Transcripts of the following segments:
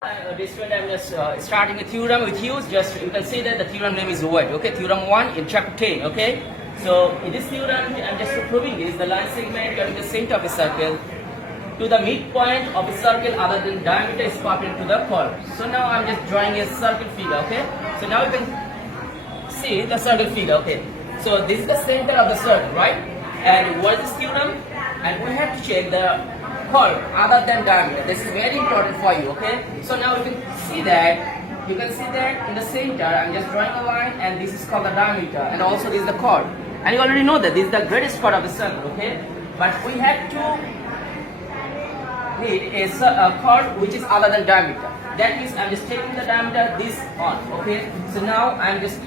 This student, I'm just starting a theorem with you. Just you can see that the theorem name is what? Okay, theorem 1 in chapter 10. Okay, so in this theorem, I'm just proving this: the line segment cutting the center of a circle to the midpoint of a circle other than diameter is perpendicular to the curve. So now I'm just drawing a circle figure. Okay, so now you can see the circle figure. Okay, so this is the center of the circle, right? And what is this theorem? And we have to check the curve other than diameter. This is very important for you. Okay, so now you can see that in the center I'm just drawing a line, and this is called the diameter, and also this is the chord, and you already know that this is the greatest chord of the circle. Okay, but we have to need a chord which is other than diameter. That means I'm just taking the diameter this on. Okay, so now I'm just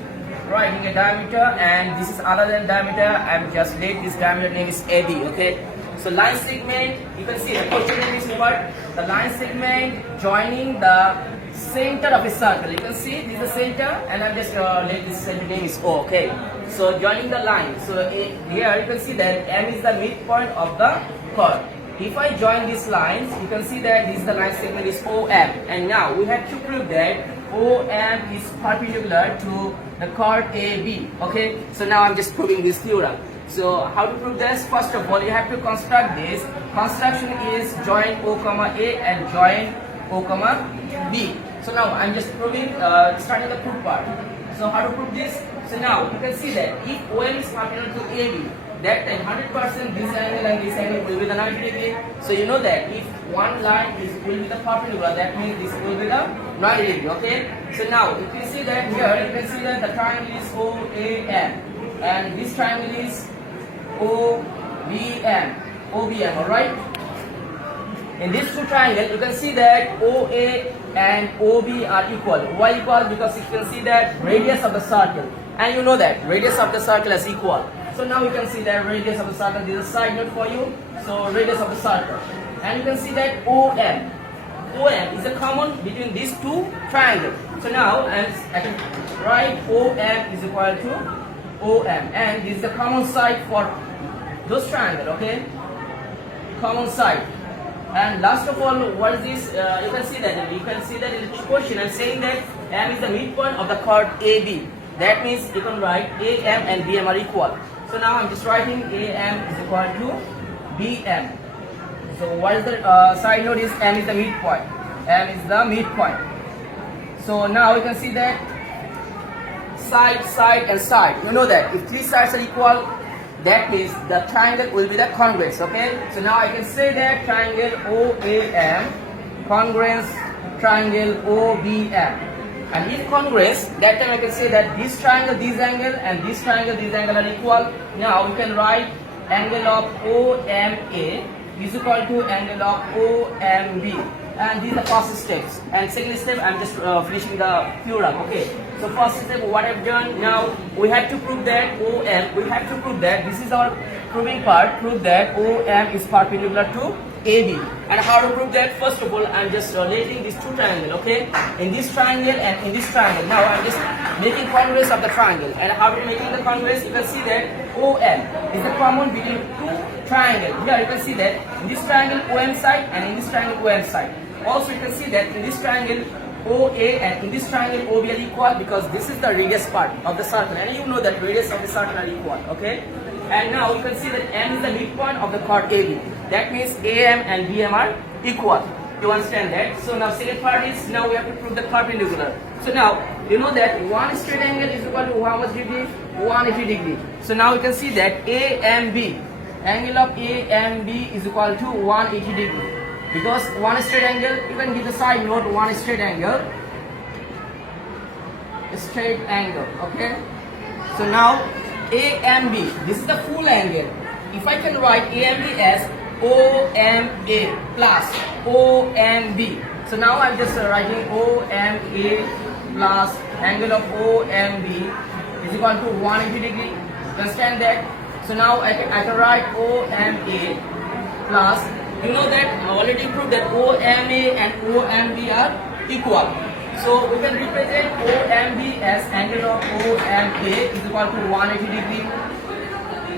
writing a diameter, and this is other than diameter. I'm just let this diameter name is AB. Okay, so line segment, you can see the question is what? The line segment joining the center of a circle. You can see this is the center, and I'm just let this center name is O. Okay, so joining the line. So here you can see that M is the midpoint of the chord. If I join these lines, you can see that this is the line segment is OM, and now we have to prove that OM is perpendicular to the chord AB. Okay, so now I'm just proving this theorem. So how to prove this? First of all, you have to construct this. Construction is join O comma A and join O comma B. So now I'm just proving, starting the proof part. So how to prove this? So now you can see that if OM is perpendicular to AB, that time 100% this angle and this angle will be the 90 degree. So you know that if one line will be the perpendicular, that means this will be the 90 degree. Okay. So now if you see that here, you can see that the triangle is OAM, and this triangle is OBM, alright? In these two triangles, you can see that OA and OB are equal. Why equal? Because you can see that radius of the circle, and you know that radius of the circle is equal. So now you can see that radius of the circle. This is a side note for you. So radius of the circle, and you can see that OM is a common between these two triangles. So now I can write OM is equal to OM, and this is the common side for those triangle. Okay, common side. And last of all, what is this? You can see that in the question I'm saying that M is the midpoint of the chord AB. That means you can write AM and BM are equal. So now I'm just writing AM is equal to BM. So what is the side note is M is the midpoint. M is the midpoint. So now you can see that side, side and side. You know that if three sides are equal, that means the triangle will be the congruence. Okay, so now I can say that triangle OAM congruence triangle OBM. And if congruence, that time I can say that this triangle, this angle, and this triangle, this angle are equal. Now we can write angle of OMA is equal to angle of OMB. And these are the first steps. And second step, I'm just finishing the theorem. Okay. So first step, what I've done now, we have to prove that OM. We have to prove that this is our proving part. Prove that OM is perpendicular to AB. And how to prove that? First of all, I'm just relating these two triangles. Okay. In this triangle and in this triangle. Now I'm just making congruence of the triangle. And how to making the congruence? You can see that OM is the common between two triangles. Here you can see that in this triangle OM side and in this triangle OM side. Also you can see that in this triangle OA and in this triangle OB are equal, because this is the radius part of the circle, and you know that radius of the circle are equal. Okay, and now you can see that M is the midpoint of the chord AB. That means AM and BM are equal. You understand that? So now second part is, now we have to prove the perpendicular. So now you know that one straight angle is equal to how much degree? 180 degree. So now you can see that AMB, angle of AMB is equal to 180 degree. Because one straight angle, you can give the side note, one straight angle, okay. So now AMB, this is the full angle. If I can write AMB as OMA plus OMB. So now I'm just writing OMA plus angle of OMB is equal to 180 degree. Understand that? So now I can write OMA plus, you know that I already proved that OMA and OMB are equal. So we can represent OMB as angle of OMA is equal to 180 degree.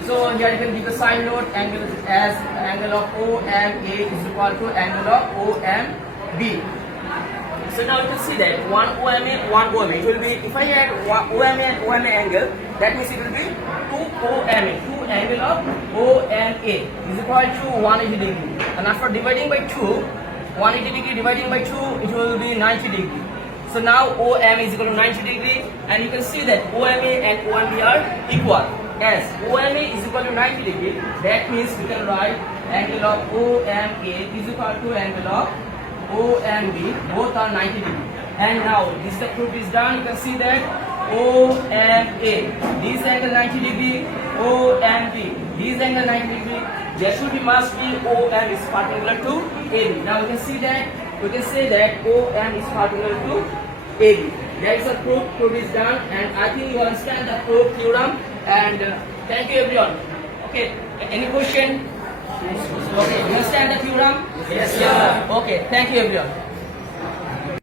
So here you can give the side note, angle as angle of OMA is equal to angle of OMB. So now you can see that one OMA, one OMA. It will be, if I add OMA and OMA angle, that means it will be 2 OMA, 2 angle of OMA is equal to 180 degree. And after dividing by 2, 180 degree dividing by 2, it will be 90 degree. So now OM is equal to 90 degree, and you can see that OMA and OMB are equal. As OMA is equal to 90 degree, that means we can write angle of OMA is equal to angle of OMB, both are 90 degree. And now this the proof is done. You can see that OMA, this angle 90 degree, OMB, this angle 90 degree. There should be must be OM is perpendicular to AB. Now you can see that we can say that OM is perpendicular to AB. That is the proof. Proof is done, and I think you understand the proof theorem. And thank you everyone. Okay. Any question? Okay. You understand the theorem? Yes, sir. Okay. Thank you everyone.